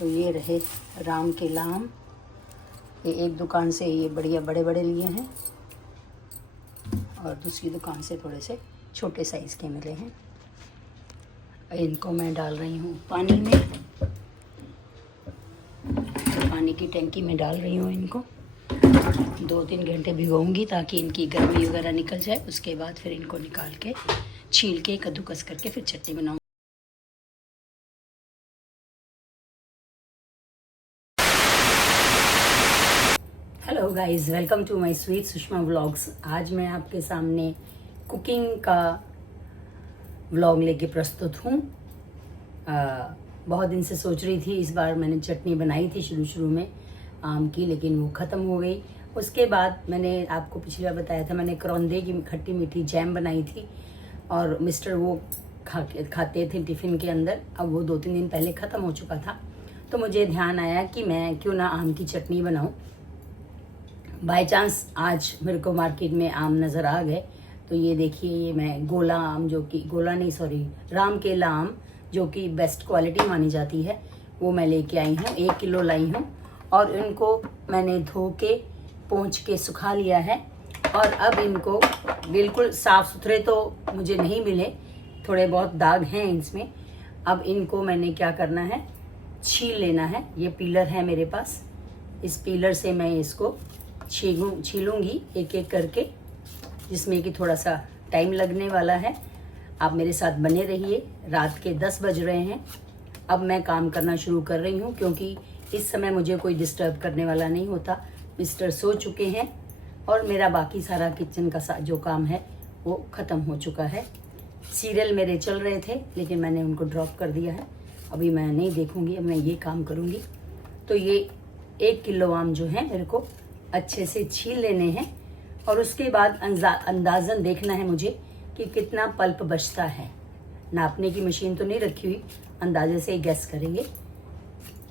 तो ये रहे राम के लाम। ये एक दुकान से ये बढ़िया बड़े बड़े लिए हैं और दूसरी दुकान से थोड़े से छोटे साइज़ के मिले हैं। इनको मैं डाल रही हूँ पानी में, पानी की टंकी में डाल रही हूँ इनको। 2-3 घंटे भिगोऊंगी ताकि इनकी गर्मी वगैरह निकल जाए। उसके बाद फिर इनको निकाल के छील के कद्दूकस करके फिर चटनी बनाऊँ। Hello guys, welcome to my sweet Sushma vlogs. आज मैं आपके सामने कुकिंग का व्लॉग लेके प्रस्तुत हूँ। बहुत दिन से सोच रही थी, इस बार मैंने चटनी बनाई थी शुरू में आम की, लेकिन वो ख़त्म हो गई। उसके बाद मैंने आपको पिछली बार बताया था, मैंने करौंदे की खट्टी मीठी जैम बनाई थी और मिस्टर वो खाते थे टिफ़िन के अंदर। अब वो 2-3 दिन पहले ख़त्म हो चुका था, तो मुझे ध्यान आया कि मैं क्यों ना आम की चटनी बनाऊँ। बाय चांस आज मेरे को मार्केट में आम नज़र आ गए, तो ये देखिए, ये मैं गोला आम, जो कि राम केला आम जो कि बेस्ट क्वालिटी मानी जाती है, वो मैं लेके आई हूँ। 1 किलो लाई हूँ और इनको मैंने धो के पोंछ के सुखा लिया है। और अब इनको बिल्कुल साफ़ सुथरे तो मुझे नहीं मिले, थोड़े बहुत दाग हैं इसमें। अब इनको मैंने क्या करना है, छील लेना है। ये पीलर है मेरे पास, इस पीलर से मैं इसको छीलूंगी एक एक करके, जिसमें कि थोड़ा सा टाइम लगने वाला है। आप मेरे साथ बने रहिए। रात के 10 बज रहे हैं। अब मैं काम करना शुरू कर रही हूँ, क्योंकि इस समय मुझे कोई डिस्टर्ब करने वाला नहीं होता। मिस्टर सो चुके हैं और मेरा बाकी सारा किचन का जो काम है वो ख़त्म हो चुका है। सीरियल मेरे चल रहे थे, लेकिन मैंने उनको ड्रॉप कर दिया है। अभी मैं नहीं देखूँगी, अब मैं ये काम करूँगी। तो ये 1 किलो आम जो है मेरे को अच्छे से छील लेने हैं और उसके बाद अंदाज़न देखना है मुझे कि कितना पल्प बचता है। नापने की मशीन तो नहीं रखी हुई, अंदाजे से ही गैस करेंगे।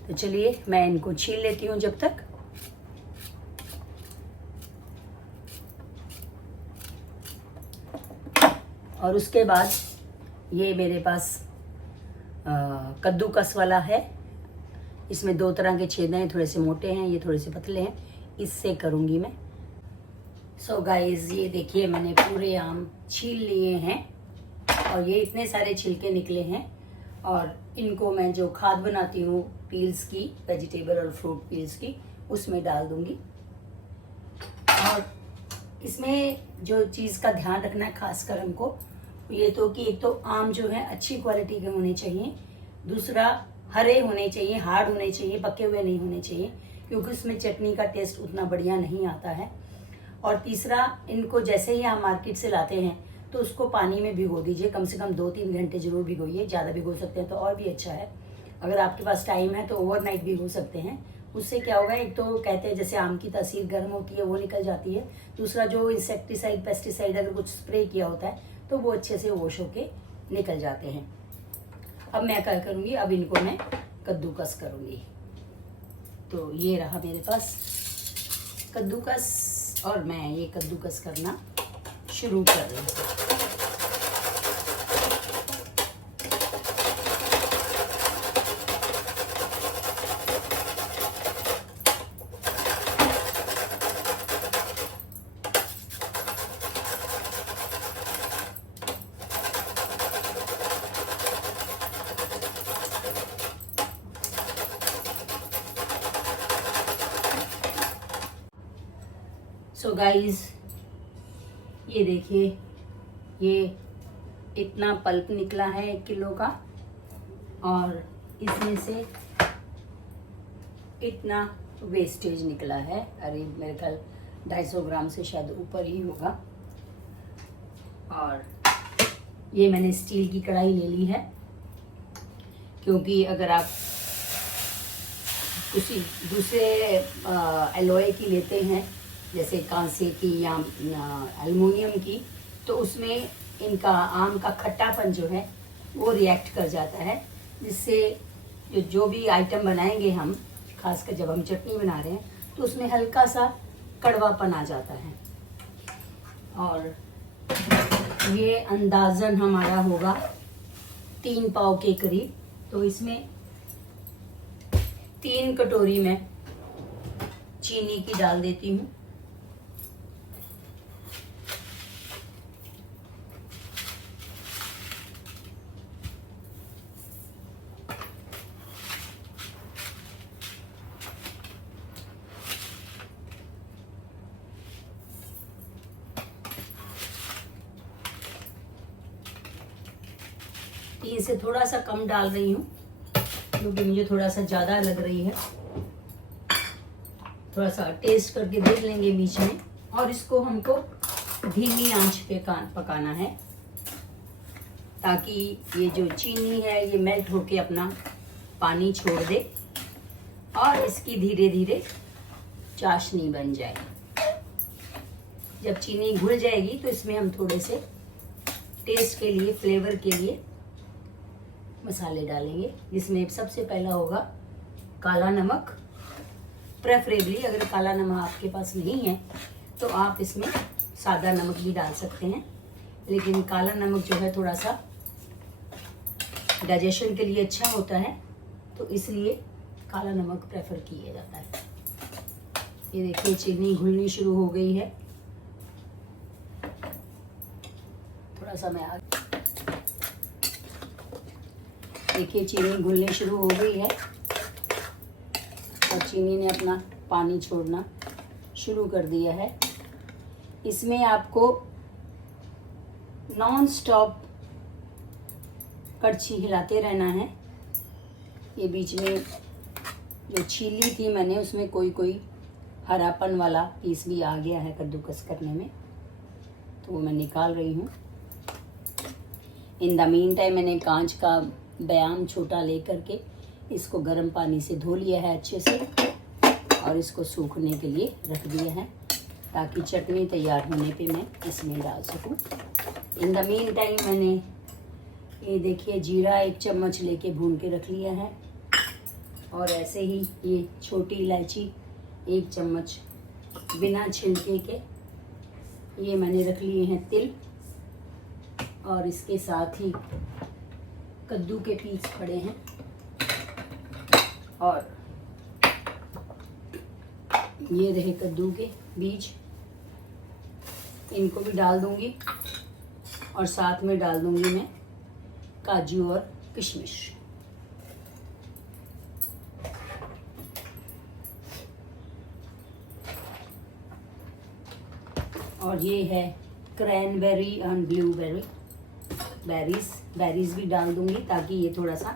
तो चलिए मैं इनको छील लेती हूँ जब तक। और उसके बाद ये मेरे पास कद्दूकस वाला है। इसमें 2 तरह के छेद हैं, थोड़े से मोटे हैं, ये थोड़े से पतले हैं। इससे करूँगी मैं। सो गाइस, ये देखिए, मैंने पूरे आम छील लिए हैं और ये इतने सारे छिलके निकले हैं। और इनको मैं जो खाद बनाती हूँ पील्स की, वेजिटेबल और फ्रूट पील्स की, उसमें डाल दूँगी। और इसमें जो चीज़ का ध्यान रखना है खासकर हमको, ये तो कि एक तो आम जो है अच्छी क्वालिटी के होने चाहिए, दूसरा हरे होने चाहिए, हार्ड होने चाहिए, पके हुए नहीं होने चाहिए, क्योंकि उसमें चटनी का टेस्ट उतना बढ़िया नहीं आता है। और तीसरा, इनको जैसे ही आप मार्केट से लाते हैं तो उसको पानी में भिगो दीजिए, कम से कम 2-3 घंटे जरूर भिगोइए। ज़्यादा भिगो सकते हैं तो और भी अच्छा है। अगर आपके पास टाइम है तो ओवरनाइट भिगो सकते हैं। उससे क्या होगा, एक तो कहते हैं जैसे आम की तासीर गर्म होती है वो निकल जाती है, दूसरा जो इंसेक्टिसाइड पेस्टिसाइड अगर कुछ स्प्रे किया होता है तो वो अच्छे से वॉश होके निकल जाते हैं। अब मैं क्या करूँगी, अब इनको मैं कद्दूकस करूँगी। तो ये रहा मेरे पास कद्दूकस और मैं ये कद्दूकस करना शुरू कर रही हूँ। सो गाइस, ये देखिए, ये इतना पल्प निकला है 1 किलो का और इसमें से इतना वेस्टेज निकला है। अरे मेरे ख्याल 250 ग्राम से शायद ऊपर ही होगा। और ये मैंने स्टील की कढ़ाई ले ली है, क्योंकि अगर आप किसी दूसरे एलॉय की लेते हैं, जैसे कांसे की या एल्युमिनियम की, तो उसमें इनका आम का खट्टापन जो है वो रिएक्ट कर जाता है, जिससे जो भी आइटम बनाएंगे हम, खासकर जब हम चटनी बना रहे हैं, तो उसमें हल्का सा कड़वापन आ जाता है। और ये अंदाज़न हमारा होगा 3 पाव के करीब। तो इसमें 3 कटोरी में चीनी की डाल देती हूँ। तीन से थोड़ा सा कम डाल रही हूँ क्योंकि मुझे थोड़ा सा ज़्यादा लग रही है। थोड़ा सा टेस्ट करके देख लेंगे बीच में। और इसको हमको धीमी आंच पे पकाना है ताकि ये जो चीनी है ये मेल्ट होके अपना पानी छोड़ दे और इसकी धीरे धीरे चाशनी बन जाए। जब चीनी घुल जाएगी तो इसमें हम थोड़े से टेस्ट के लिए, फ्लेवर के लिए मसाले डालेंगे, जिसमें सबसे पहला होगा काला नमक। प्रेफरेबली अगर काला नमक आपके पास नहीं है तो आप इसमें सादा नमक भी डाल सकते हैं, लेकिन काला नमक जो है थोड़ा सा डाइजेशन के लिए अच्छा होता है, तो इसलिए काला नमक प्रेफर किया जाता है। ये देखिए चीनी घुलनी शुरू हो गई है। थोड़ा सा मैं आगे देखिए चीनी घुलने शुरू हो गई है और चीनी ने अपना पानी छोड़ना शुरू कर दिया है। इसमें आपको नॉन स्टॉप कड़छी हिलाते रहना है। ये बीच में जो छीली थी मैंने उसमें कोई कोई हरापन वाला पीस भी आ गया है कद्दूकस करने में, तो वो मैं निकाल रही हूँ। इन द मीन टाइम मैंने कांच का बयाम छोटा लेकर के इसको गर्म पानी से धो लिया है अच्छे से और इसको सूखने के लिए रख दिया है ताकि चटनी तैयार होने पे मैं इसमें डाल सकूं। इन द मीन टाइम मैंने ये देखिए जीरा 1 चम्मच लेके भून के रख लिया है और ऐसे ही ये छोटी इलायची 1 चम्मच बिना छिलके के ये मैंने रख लिए हैं तिल, और इसके साथ ही कद्दू के पीस पड़े हैं और ये रहे कद्दू के बीज, इनको भी डाल दूंगी और साथ में डाल दूंगी मैं काजू और किशमिश। और ये है क्रैनबेरी एंड ब्लूबेरी बेरीज भी डाल दूंगी ताकि ये थोड़ा सा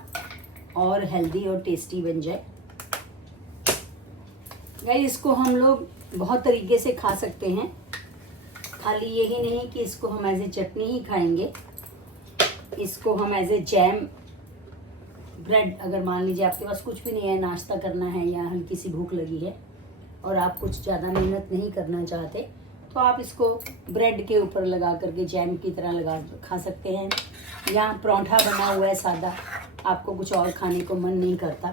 और हेल्दी और टेस्टी बन जाए। गाइस इसको हम लोग बहुत तरीके से खा सकते हैं, खाली यही नहीं कि इसको हम एज ए चटनी ही खाएंगे, इसको हम एज ए जैम, ब्रेड, अगर मान लीजिए आपके पास कुछ भी नहीं है, नाश्ता करना है या हल्की सी भूख लगी है और आप कुछ ज़्यादा मेहनत नहीं करना चाहते, तो आप इसको ब्रेड के ऊपर लगा करके जैम की तरह लगा खा सकते हैं। या पराठा बना हुआ है सादा, आपको कुछ और खाने को मन नहीं करता,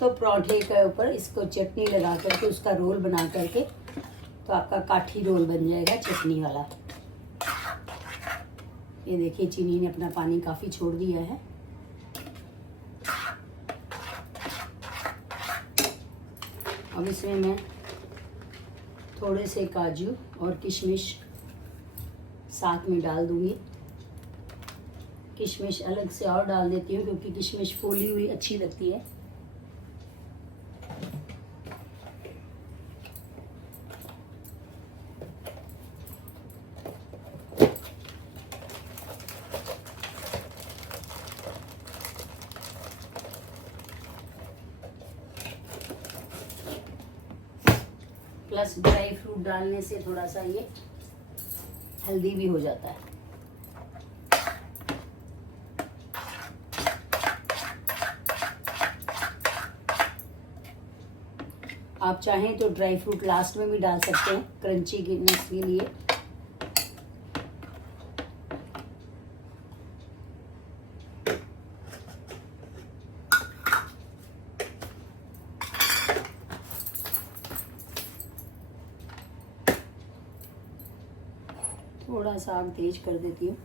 तो पराठे के ऊपर इसको चटनी लगा करके उसका रोल बना करके, तो आपका काठी रोल बन जाएगा चटनी वाला। ये देखिए चीनी ने अपना पानी काफ़ी छोड़ दिया है। अब इसमें मैं थोड़े से काजू और किशमिश साथ में डाल दूंगी। किशमिश अलग से और डाल देती हूँ क्योंकि किशमिश फूली हुई अच्छी लगती है। प्लस ड्राई फ्रूट डालने से थोड़ा सा ये हेल्दी भी हो जाता है। आप चाहें तो ड्राई फ्रूट लास्ट में भी डाल सकते हैं क्रंची गिनेस के लिए। थोड़ा सा आग तेज कर देती हूँ,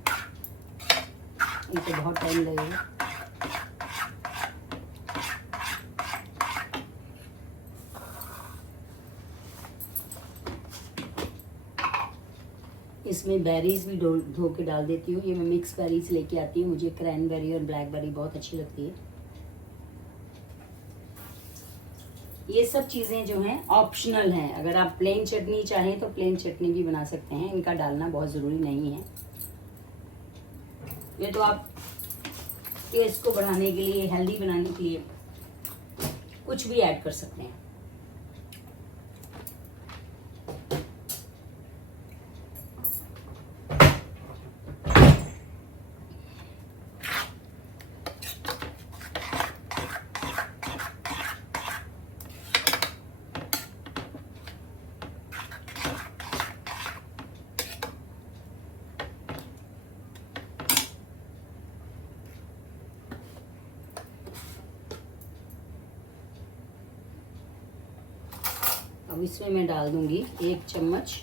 नहीं तो बहुत टाइम लगेगा। इसमें बेरीज भी धो के डाल देती हूँ। ये मैं मिक्स बेरीज लेके आती हूँ, मुझे क्रैनबेरी और ब्लैकबेरी बहुत अच्छी लगती है। ये सब चीज़ें जो हैं ऑप्शनल हैं। अगर आप प्लेन चटनी चाहें तो प्लेन चटनी भी बना सकते हैं, इनका डालना बहुत ज़रूरी नहीं है। ये तो आप टेस्ट को बढ़ाने के लिए, हेल्दी बनाने के लिए कुछ भी ऐड कर सकते हैं। अब इसमें मैं डाल दूंगी 1 चम्मच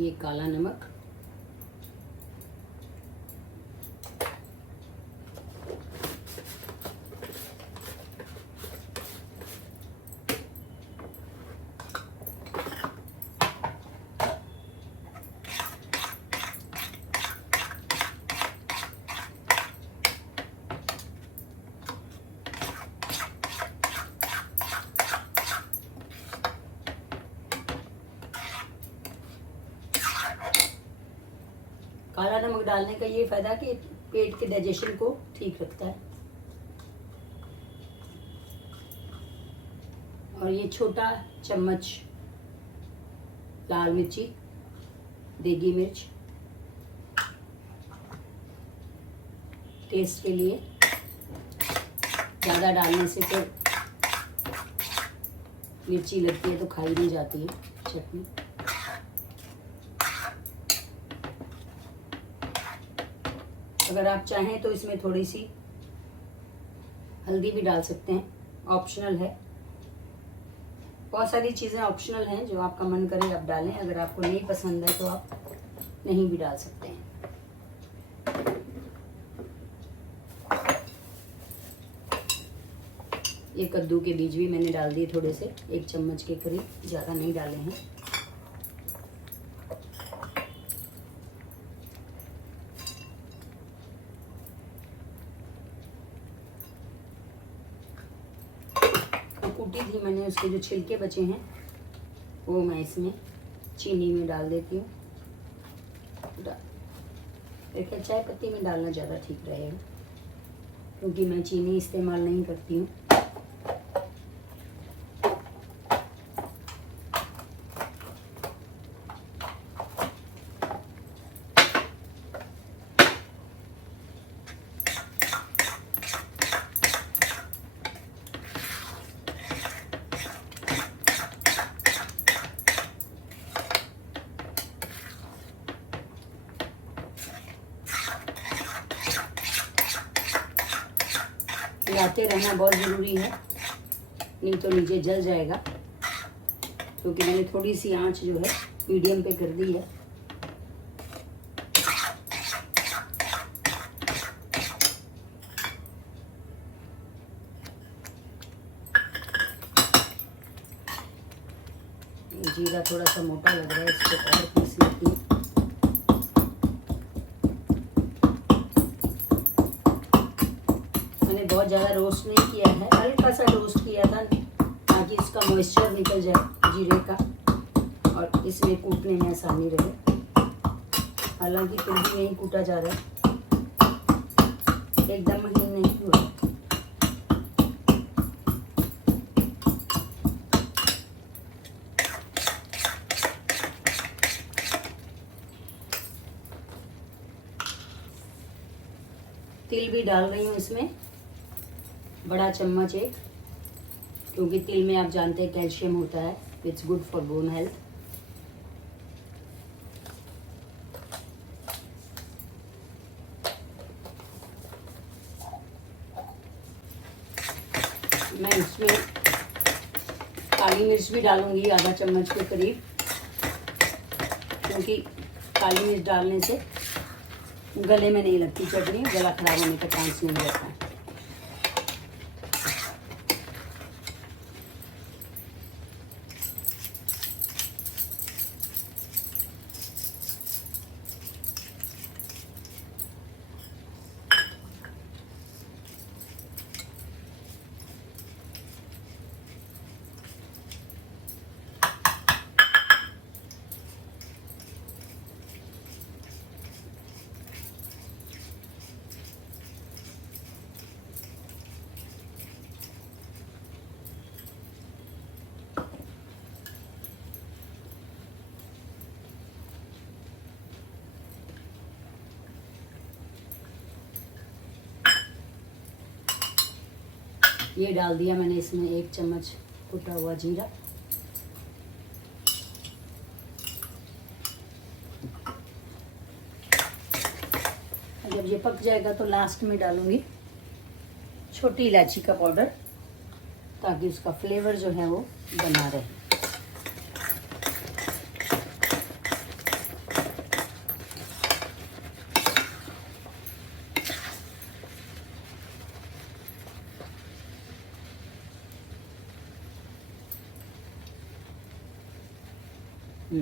ये काला नमक, काला नमक डालने का ये फायदा कि पेट के डाइजेशन को ठीक रखता है। और ये छोटा चम्मच लाल मिर्ची, देगी मिर्च टेस्ट के लिए। ज़्यादा डालने से फिर मिर्ची लगती है तो खाई नहीं जाती है चटनी। अगर आप चाहें तो इसमें थोड़ी सी हल्दी भी डाल सकते हैं, ऑप्शनल है। बहुत सारी चीज़ें ऑप्शनल हैं, जो आपका मन करे आप डालें। अगर आपको नहीं पसंद है तो आप नहीं भी डाल सकते हैं। ये कद्दू के बीज भी मैंने डाल दिए थोड़े से, 1 चम्मच के करीब, ज़्यादा नहीं डाले हैं। कूटी थी मैंने, उसके जो छिलके बचे हैं वो मैं इसमें चीनी में डाल देती हूँ। देखिए चाय पत्ती में डालना ज़्यादा ठीक रहेगा, क्योंकि मैं चीनी इस्तेमाल नहीं करती हूँ। हिलाते रहना बहुत ज़रूरी है, नहीं तो नीचे जल जाएगा। क्योंकि मैंने थोड़ी सी आंच जो है मीडियम पे कर दी है। जीरा थोड़ा सा मोटा लग रहा है, इसको और पीस लेती हूँ। मैंने बहुत ज़्यादा रोस्ट नहीं किया है, हल्का सा रोस्ट किया था ताकि इसका मॉइस्चर निकल जाए जीरे का और इसमें कूटने में आसानी रहे। हालांकि फिर भी नहीं कूटा जा रहा है, एकदम महीन नहीं हुआ। तिल भी डाल रही हूँ इसमें, बड़ा चम्मच 1, क्योंकि तिल में आप जानते हैं कैल्शियम होता है, it's good for bone health. मैं इसमें काली मिर्च भी डालूंगी आधा चम्मच के करीब, क्योंकि काली मिर्च डालने से गले में नहीं लगती चटनी, गला खराब होने का चांस नहीं रहता है। ये डाल दिया मैंने इसमें 1 चम्मच कुटा हुआ जीरा। जब ये पक जाएगा तो लास्ट में डालूंगी छोटी इलायची का पाउडर, ताकि उसका फ्लेवर जो है वो बना रहे।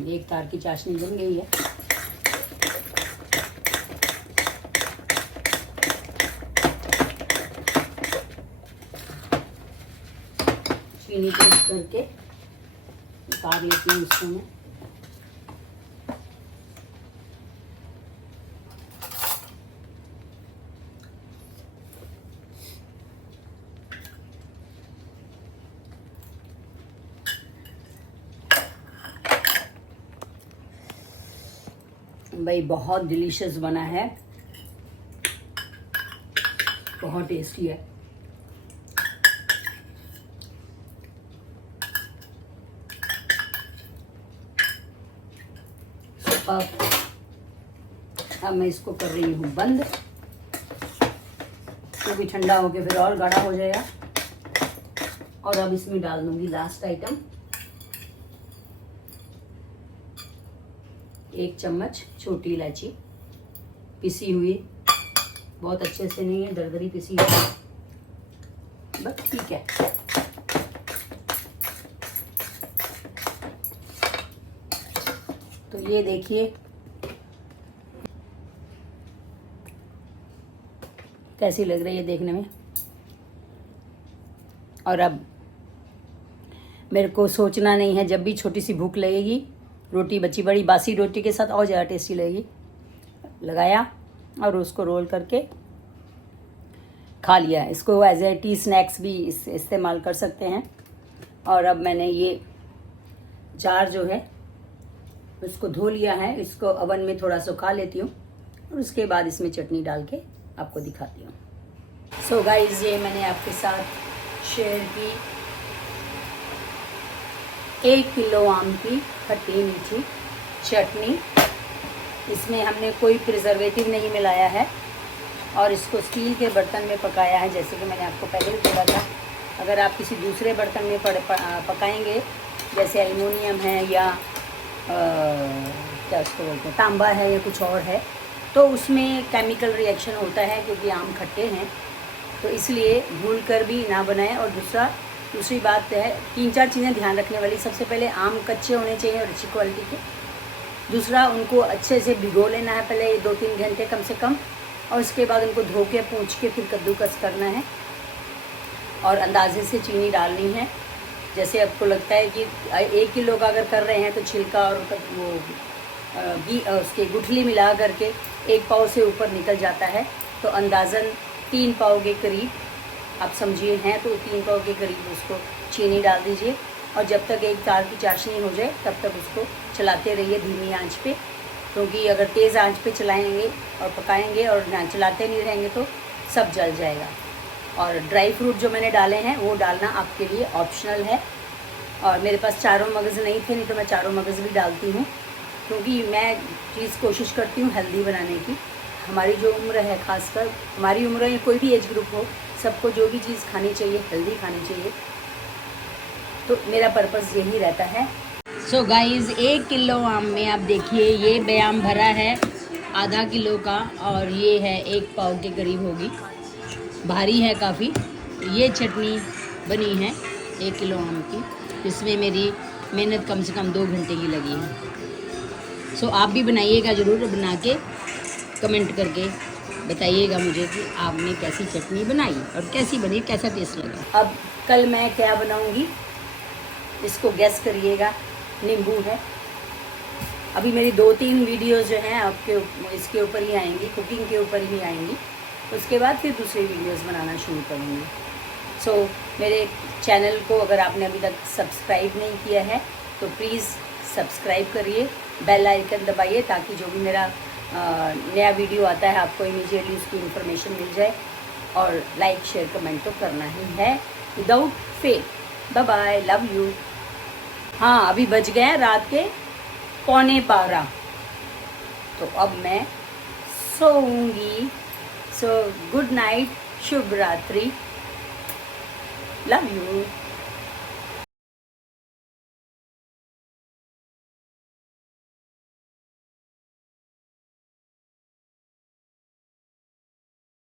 एक तार की चाशनी बन गई है। चीनी पेस्ट करके उतार लेती हूँ इसको मैं। भाई बहुत डिलीशियस बना है, बहुत टेस्टी है। अब मैं इसको कर रही हूँ बंद, क्योंकि ठंडा होके फिर और गाढ़ा हो जाएगा। और अब इसमें डाल दूंगी लास्ट आइटम, 1 चम्मच छोटी इलायची पिसी हुई, बहुत अच्छे से नहीं है, दरदरी पिसी हुई, बस ठीक है। तो ये देखिए कैसी लग रही है देखने में। और अब मेरे को सोचना नहीं है, जब भी छोटी सी भूख लगेगी, रोटी बची बड़ी बासी रोटी के साथ और ज़्यादा टेस्टी लगेगी, लगाया और उसको रोल करके खा लिया। इसको एज ए टी स्नैक्स भी इस्तेमाल कर सकते हैं। और अब मैंने ये जार जो है उसको धो लिया है, इसको अवन में थोड़ा सुखा लेती हूँ और उसके बाद इसमें चटनी डाल के आपको दिखाती हूँ। सो गाइस, ये मैंने आपके साथ शेयर की 1 किलो आम की खट्टी मीठी चटनी। इसमें हमने कोई प्रिजर्वेटिव नहीं मिलाया है और इसको स्टील के बर्तन में पकाया है, जैसे कि मैंने आपको पहले भी बोला था। अगर आप किसी दूसरे बर्तन में पकाएंगे, जैसे एल्युमिनियम है या क्या उसको बोलते हैं, तांबा है या कुछ और है, तो उसमें केमिकल रिएक्शन होता है, क्योंकि आम खट्टे हैं। तो इसलिए भूल कर भी ना बनाएं। और दूसरी बात है, 3-4 चीज़ें ध्यान रखने वाली। सबसे पहले आम कच्चे होने चाहिए और अच्छी क्वालिटी के। दूसरा, उनको अच्छे से भिगो लेना है पहले 2-3 घंटे कम से कम, और उसके बाद उनको धो के पूंछ के फिर कद्दूकस करना है और अंदाजे से चीनी डालनी है। जैसे आपको लगता है कि 1 किलो का अगर कर रहे हैं तो छिलका और वो उसके गुठली मिला करके 1 पाव से ऊपर निकल जाता है, तो अंदाज़न 3 पाव के करीब आप समझिए हैं, तो 3 पाव के करीब उसको चीनी डाल दीजिए। और जब तक 1 तार की चाशनी हो जाए तब तक उसको चलाते रहिए धीमी आंच पे, क्योंकि अगर तेज़ आंच पे चलाएंगे और पकाएंगे और चलाते नहीं रहेंगे तो सब जल जाएगा। और ड्राई फ्रूट जो मैंने डाले हैं वो डालना आपके लिए ऑप्शनल है। और मेरे पास चारों मगज़ नहीं थे, नहीं तो मैं चारों मगज़ भी डालती हूँ, क्योंकि मैं चीज़ कोशिश करती हूँ हेल्दी बनाने की। हमारी जो उम्र है, खासकर हमारी उम्र या कोई भी एज ग्रुप हो, सबको जो भी चीज़ खानी चाहिए हेल्दी खानी चाहिए। तो मेरा पर्पज़ यही रहता है। सो गाइज़, 1 किलो आम में आप देखिए ये बयाम भरा है आधा किलो का, और ये है 1 पाव के करीब होगी, भारी है काफ़ी। ये चटनी बनी है 1 किलो आम की, इसमें मेरी मेहनत कम से कम 2 घंटे की लगी है। सो आप भी बनाइएगा ज़रूर, बना के कमेंट करके बताइएगा मुझे कि आपने कैसी चटनी बनाई और कैसी बनी, कैसा टेस्ट लगा। अब कल मैं क्या बनाऊंगी इसको गैस करिएगा। नींबू है। अभी मेरी 2-3 वीडियोस जो हैं आपके इसके ऊपर ही आएंगी, कुकिंग के ऊपर ही आएंगी। उसके बाद फिर दूसरी वीडियोस बनाना शुरू करूँगी। सो मेरे चैनल को अगर आपने अभी तक सब्सक्राइब नहीं किया है तो प्लीज़ सब्सक्राइब करिए, बेल आइकन दबाइए, ताकि जो भी मेरा नया वीडियो आता है आपको इमीडिएटली उसकी इन्फॉर्मेशन मिल जाए। और लाइक शेयर कमेंट तो करना ही है। Without fail. Bye bye, love you. हाँ, अभी बज गए हैं रात के 11:15, तो अब मैं सोऊंगी। सो गुड नाइट, शुभ रात्रि, लव यू।